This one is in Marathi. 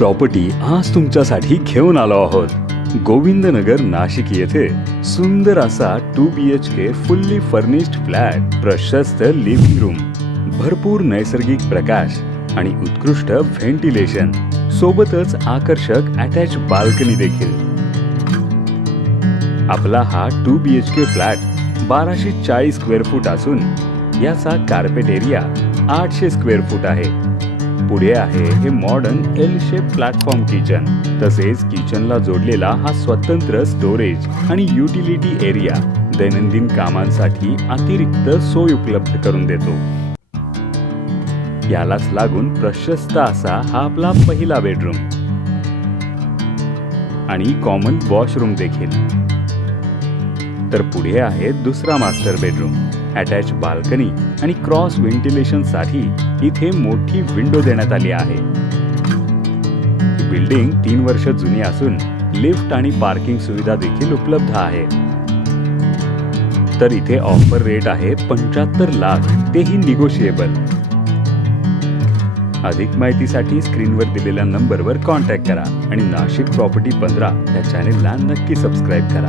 प्रॉपर्टी आज तुमच्यासाठी घेऊन आलो आहोत। गोविंदनगर नाशिक येथे सुंदर असा 2 BHK फुल्ली फर्निश्ड फ्लॅट, प्रशस्त लिव्हिंग रूम, भरपूर नैसर्गिक प्रकाश आणि उत्कृष्ट व्हेंटिलेशन सोबतच आकर्षक अटॅच बाल्कनी देखील। आपला हा 2 BHK फ्लॅट 1240 स्क्वेअर फूट असून याचा कार्पेट एरिया 800 स्क्वेअर फूट आहे। पुढे आहे हे modern L shape platform kitchen, तसेच किचनला जोडलेला हा स्वतंत्र स्टोरेज आणि युटिलिटी एरिया दैनंदिन कामांसाठी अतिरिक्त सोय उपलब्ध करून देतो। यालाच लागून प्रशस्त असा हा आपला पहिला बेडरूम आणि कॉमन वॉशरूम देखील। तर पुढे आहे दुसरा मास्टर बेडरूम, अटॅच बाल्कनी आणि क्रॉस व्हेंटिलेशन साठी इथे मोठी विंडो देण्यात आली आहे। ही बिल्डिंग 3 वर्ष जुनी असून लिफ्ट आणि पार्किंग सुविधा देखील उपलब्ध आहे। तर इथे ऑफर रेट आहे 75 लाख, तेही निगोशिएबल। अधिक माहितीसाठी स्क्रीनवर दिलेल्या नंबरवर कॉन्टॅक्ट करा आणि नाशिक प्रॉपर्टी 15 या चॅनेलला नक्की सबस्क्राईब करा।